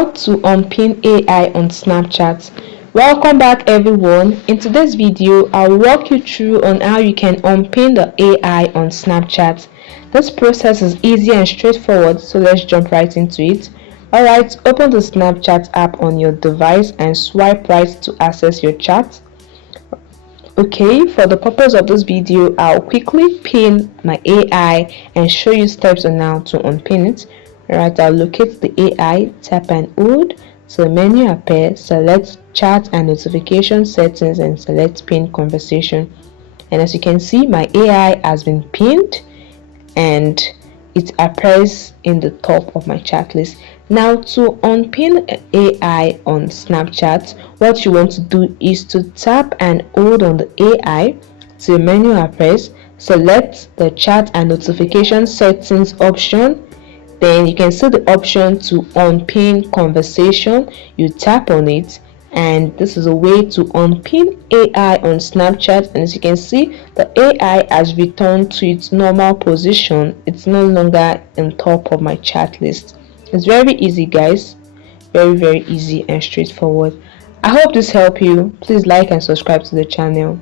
How to unpin AI on Snapchat. Welcome back everyone. In today's video, I'll walk you through on how you can unpin the AI on Snapchat. This process is easy and straightforward, so let's jump right into it. Alright, open the Snapchat app on your device and swipe right to access your chat. Okay, for the purpose of this video, I'll quickly pin my AI and show you steps on how to unpin it. Alright, I'll locate the AI, tap and hold till the menu appears, select chat and notification settings and select pin conversation. And as you can see, my AI has been pinned and it appears in the top of my chat list. Now, to unpin AI on Snapchat, what you want to do is to tap and hold on the AI till the menu appears, select the chat and notification settings option. Then you can see the option to unpin conversation. You tap on it and this is a way to unpin AI on Snapchat. And as you can see, the AI has returned to its normal position. It's no longer on top of my chat list. It's very easy, guys. Very easy and straightforward. I hope this helped you. Please like and subscribe to the channel.